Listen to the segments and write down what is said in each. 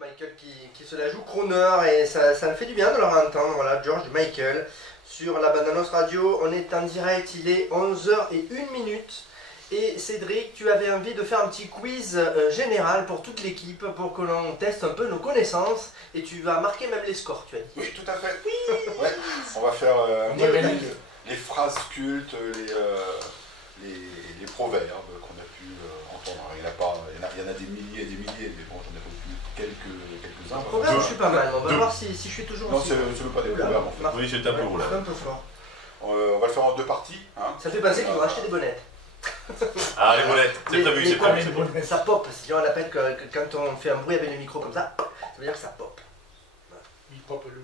Michael qui se la joue crooner et ça me fait du bien de leur entendre. Voilà, George Michael sur la Bandanos Radio. On est en direct, il est 11h01. Et Cédric, tu avais envie de faire un petit quiz général pour toute l'équipe pour que l'on teste un peu nos connaissances et tu vas marquer même les scores, tu as dit. Oui, tout à fait. Oui. Ouais, on va faire les phrases cultes, les proverbes qu'on a pu entendre. Il y en a des milliers et des milliers, mais bon, j'en ai pas pu quelques-uns. En proverbe, je suis pas mal. On va voir si je suis toujours. Non, c'est même pas des proverbes en fait. Oui, c'est un peu gros là. Un peu fort. On va le faire en deux parties. Hein. Ça fait penser qu'il faut acheter des bonnettes. Ah, les bonnettes, c'est prévu, c'est prévu. Ça pop, si on appelle que quand on fait un bruit avec le micro comme ça veut dire que ça pop. Il pop le.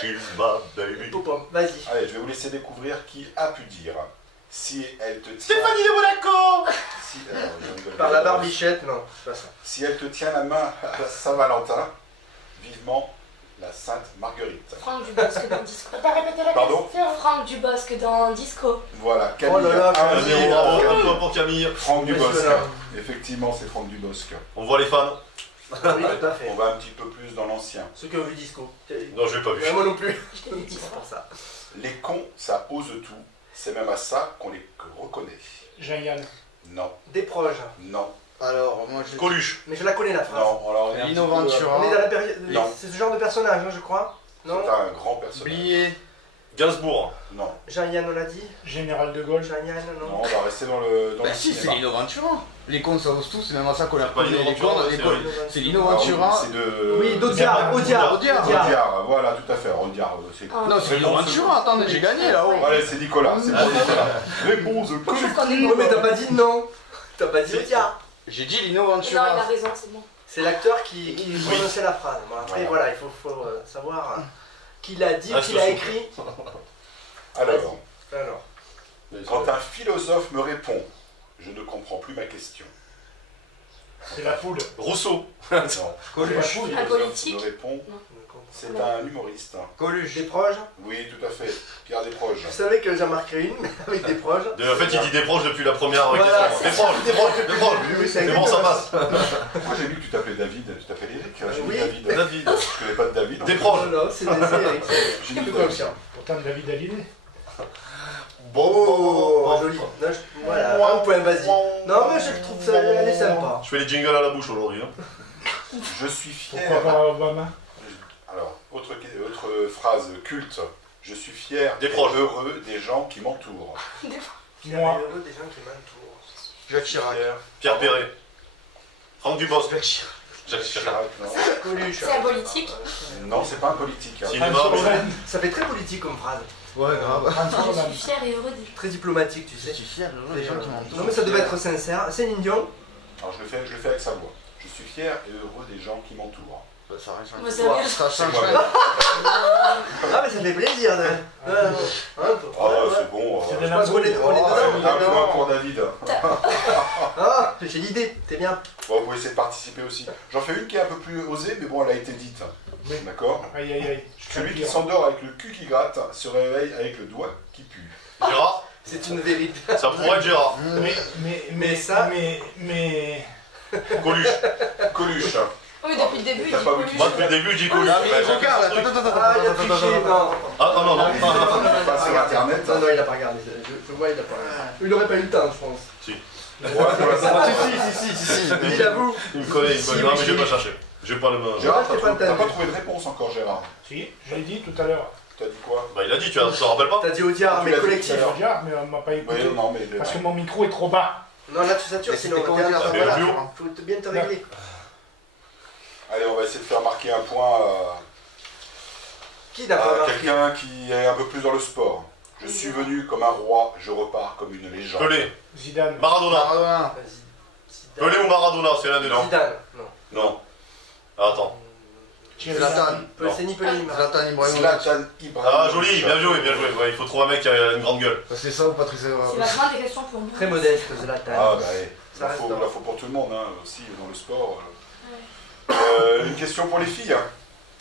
She's my baby. Vas-y. Allez, je vais vous laisser découvrir qui a pu dire. Si elle te tient... Stéphanie de Monaco. Par la barbichette, non, c'est pas ça. Si elle te tient la main à Saint-Valentin, vivement la Sainte Marguerite. Franck Dubosc dans Disco. T'as pas répété la Pardon? question? Franck Dubosc dans Disco. Voilà, Camille. Oh là là, un Camille. zéro. Bravo pour Camille. Franck Dubosc. Impressionnant. Effectivement, c'est Franck Dubosc. On voit les fans? Oui, tout à fait. On va un petit peu plus dans l'ancien. Ceux qui ont vu Disco. Non, je l'ai pas vu. Ouais, moi non plus. Je l'ai vu 10 C'est fois. pour ça. Les cons, ça ose tout. C'est même à ça qu'on les reconnaît. Jean-Yann. Non, Des proches. non, Alors, moi je. Coluche. Mais je la connais la phrase. non. Alors, on est un Lino petit peu, Ventura. On est dans la période. Non. C'est ce genre de personnage, hein, je crois. Non. C'est un grand personnage. Oublié. Gainsbourg. Non, Jean-Yann, on l'a dit. Général de Gaulle. Jean-Yann, non, non. on va rester dans le Bah si, c'est cinéma. Lino Ventura. Les cons ça ose tout, c'est même à ça qu'on a C'est pas Lino les Ventura, cons, c'est les cons. C'est Lino Ventura. C'est de... Oui, d'Audiard. Audiard. Audiard, voilà, tout à fait. Audiard, c'est... Ah. Non, c'est Lino Ventura, attendez, j'ai gagné là-haut. Allez, c'est Nicolas, c'est pour Nicolas. Réponse Je trouve qu'on est Oui, bon. mais t'as pas dit non. T'as pas dit Audiard. J'ai dit Lino Non, il Ventura. a raison, c'est bon. C'est l'acteur qui prononçait la phrase. Bon, après, voilà, il faut savoir qui l'a dit ou qui l'a écrit. Alors, Alors. quand un philosophe me répond, je ne comprends plus ma question. C'est la foule. Rousseau. Non. Coluche. Un philosophe Un politique. me répond, Non. c'est un humoriste. Coluche. Des proches. Oui, tout à fait. Pierre Desproges. Je savais que j'en marquerais une, mais avec des proches. En fait, il dit des proches depuis la première Voilà, question. Des proches. Oui, C'est bon, ça passe. Moi j'ai vu que tu t'appelais David, tu t'appelles Eric. J'ai Oui. mis David. David. Je connais pas de David. Des proches. Non, c'est Eric. J'ai Tout mis conscient. Pourtant, David Hallyday. Oh, joli. Non, voilà, un point, vas-y. Non, mais je trouve ça, elle est sympa. Je fais les jingles à la bouche aujourd'hui. Hein. Je suis fier. Pourquoi pas Obama? Alors, autre phrase culte. Je suis fier Des et proches. heureux des gens qui m'entourent. Moi. Heureux des gens qui m'entourent. Jacques Chirac. Pierre Perret. Franck Dubosc. Jacques Chirac. Chirac, non. Coluche. C'est un politique. Non, c'est pas un politique. Hein. Cinéma. Ça fait très politique comme phrase. Ouais, grave. François Je Hollande. suis fière et heureux des Très diplomatique, tu Je sais. suis fier, heureux des gens qui m'entourent. Non, mais ça devait être sincère. Céline Dion. Alors je le fais avec sa voix. Je suis fier et heureux des gens qui m'entourent. Bah, ça reste Moi, un ça histoire. reste. Ça change C'est rien. moi. Ah, mais ça fait plaisir de. Hein, Ah ouais, c'est bon. C'est de Je la pense qu'on est foule. dedans. Un point pour David. Ah, j'ai l'idée, t'es bien. Bon, vous pouvez essayer de participer aussi. J'en fais une qui est un peu plus osée, mais bon, elle a été dite. Oui. D'accord. Aïe, aïe, aïe. Celui qui s'endort avec le cul qui gratte se réveille avec le doigt qui pue. Gérard. C'est une vérité. Ça pourrait être Gérard. Mais ça- Mais. Coluche. Coluche. Oui, depuis le début, T'as il dit pas Coluche. vu Moi, depuis le début, je dis Coluche. Ah, mais regarde, attends. Ah, il a triché, non. Ah, non, non. Pas sur internet. Non, non, il a pas regardé. Je vois, il a pas regardé. Il aurait pas eu le temps, je pense. Ouais, voilà, Si. Il avoue. Il me connaît, il me connaît. Non, mais je vais pas chercher. Je vais pas le. Gérard, Je t'ai pas t'as pas entendu. trouvé de réponse encore, Gérard. Si, je l'ai dit tout à l'heure. T'as dit quoi? Bah, il a dit, tu t'en rappelles pas? T'as dit Audiard, Tu mais l'as dit collectif. tout à l'heure. Déjà, mais on m'a pas écouté. Oui, non, mais. Parce que mon micro est trop bas. Non, là tu satures, Mais sinon c'était t'es comment dire, un- ça voilà, fait le faut bien te régler. Allez, on va essayer de faire marquer un point Qui n'a pas à marqué? quelqu'un qui est un peu plus dans le sport. Je suis venu comme un roi, je repars comme une légende. Pelé. Zidane. Maradona. Maradona. Vas-y. Zidane. Pelé ou Maradona, c'est l'un des deux. Zidane, non. Non. Ah, attends. Zlatan. C'est ni Pelé ni Maradona. Zlatan Ibrahimovic. Zlatan Ibrahimovic. Ah, joli, bien joué, bien joué. Ouais, il faut trouver un mec qui a une grande gueule. C'est ça ou Patrice Evra? C'est vachement des questions pour moi. Très modeste, Zlatan. Ah, bah, ouais. Ça reste dans- Il faut pour tout le monde, hein, aussi, dans le sport. Ouais. Une question pour les filles.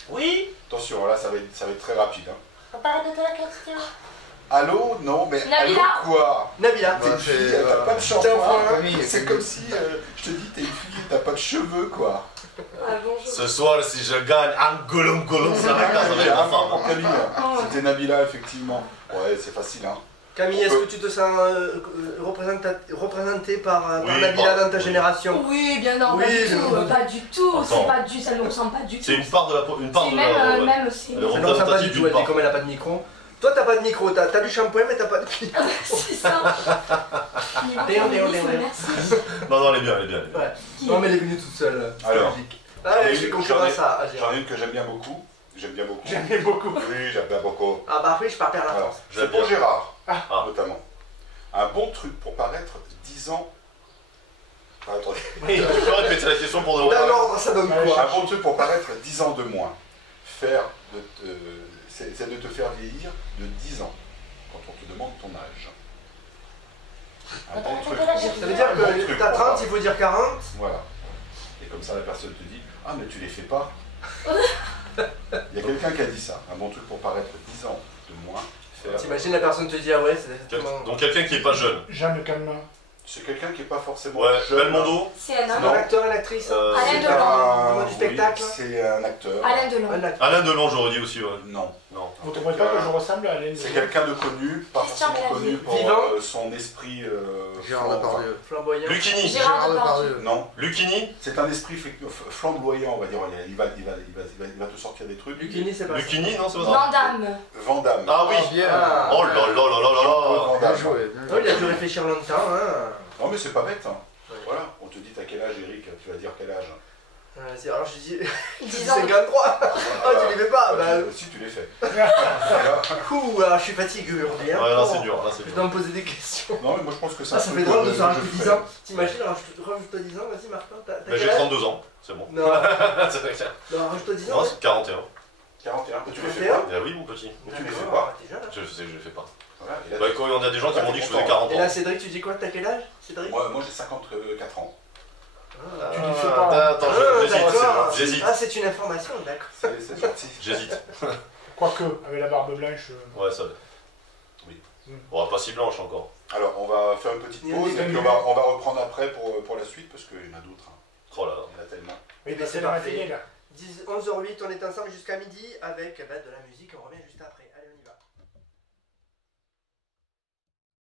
Oui. Attention, là, ça va être très rapide. Hein. Faut pas répéter la question. Allô? Non, mais Nabila. allô quoi? Nabila. T'es une Ouais, fille, c'est- t'as pas de Tiens, shampoing. Camille, C'est Camille. comme si, je te dis, t'es une fille, t'as pas de cheveux, quoi. Ah, bonjour. Ce soir, si je gagne un golom ça va casser avec J'ai ma un point pour femme. Camille. Oh. C'était Nabila, effectivement. Ouais, c'est facile, hein. Camille, est-ce que tu te sens représentée par Oui, Nabila par- dans ta oui. génération? Oui, bien non, Oui, pas du je- tout, pas du tout, Attends. c'est pas du, ça ne me ressemble pas du tout. C'est une part de la. Une part C'est de même, la. ouais. même, c'est... Elle est Ça ne ressemble pas représentative du tout, d'une elle dit part. comme elle n'a pas de micro. Toi, t'as pas de micro, t'as du shampoing, mais t'as pas de micro. c'est ça. Niveau Léon, féminisme, Léon. merci. Non, non, elle est bien, elle est bien. elle est bien. Ouais. Qui- Non, mais elle est venue toute seule. C'est Alors. logique. Allez, je vais conclure à ça. à Gérard. J'en ai une que j'aime bien beaucoup. J'aime bien beaucoup. J'aimais beaucoup. Oui, j'aime bien beaucoup. Ah bah oui, je pars perdre la Alors, France. c'est J'aime pour bien. Gérard, Ah. notamment. Un bon truc pour paraître 10 ans. Ah, attendez. Tu peux répéter la question pour de vrai? Dans l'ordre, ça donne Ouais, quoi? Un bon truc pour paraître 10 ans de moins. C'est de te faire vieillir de 10 ans quand on te demande ton âge. Un bon truc. Ça veut dire Un bon que truc t'as pour 30, il faut dire 40. Voilà. Et comme ça, la personne te dit ah, mais tu les fais pas. Il y a quelqu'un qui a dit ça. Un bon truc pour paraître 10 ans de moins. T'imagines la personne te dit ah ouais, c'est exactement. Donc quelqu'un qui est pas jeune. Jeanne Calment. C'est quelqu'un qui n'est pas forcément Ouais, jeune. Belmondo. C'est un C'est homme. un acteur, une actrice. Alain C'est Delon. Au niveau du oui, spectacle. c'est un acteur. Alain Delon. Un acteur. Alain Delon, j'aurais dit aussi, ouais. Non. Non. Vous ne trouvez pas que je ressemble à Alain C'est Delon? quelqu'un de connu, pas Christian forcément Clavier. connu pour Vivant. son esprit. Gérard flamboyant. Depardieu. Flamboyant. Lucchini. Gérard Depardieu. Non, Lucchini. c'est un esprit flamboyant, on va dire. Il va te sortir des trucs. Lucchini, c'est pas ça. Lucchini, non, c'est pas ça? Van Damme. Van Damme. Ah oui. Bien. Ah. Oh là là là là là là. Van Bien Damme. joué. bien Non, joué. il a dû réfléchir longtemps. Hein. Non, mais c'est pas bête. Hein. Ouais. Voilà, on te dit t'as quel âge, Eric? Tu vas dire quel âge? Alors je dis 10 ans. 53. Ah, tu les fais pas. Bah, Si, tu les fais. Voilà. alors je suis fatigué aujourd'hui. Hein. Ouais, là Oh. c'est dur, là c'est Je dur. dois me poser des questions. Non, mais moi je pense que ça. Ah, ça fait drôle de se rajouter 10 ans. T'imagines, rajoute-toi 10 ans, vas-y Martin. T'as Bah, quel j'ai âge? 32 ans, c'est bon. Non, C'est vrai que- non rajoute-toi 10 ans. Non, ouais. c'est 41. 41, tu les fais 41. pas. Ah oui, mon petit. Mais tu les fais D'accord, pas. t'es jeune, hein. Je sais, je le fais pas. Voilà, et là, Bah, quand il y en a des gens qui m'ont dit que je faisais 40 Et ans. là, Cédric, tu dis quoi? T'as quel âge, Cédric? moi j'ai 54 ans. Ah, Tu les fais pas. Attends, Ah, j'hésite. d'accord. J'hésite. Ah, c'est une information, d'accord. C'est gentil. J'hésite. Quoique, avec la barbe blanche. Ouais, ça va. Oui. Bon, pas si blanche encore. Alors, on va faire une petite Il y a pause des et puis on va reprendre après pour la suite parce qu'il y en a d'autres. Hein. Oh là là. Il y en a tellement. Oui, ben, c'est c'est la parfait. matinée là. 11h08, on est ensemble jusqu'à midi avec de la musique, on revient juste après.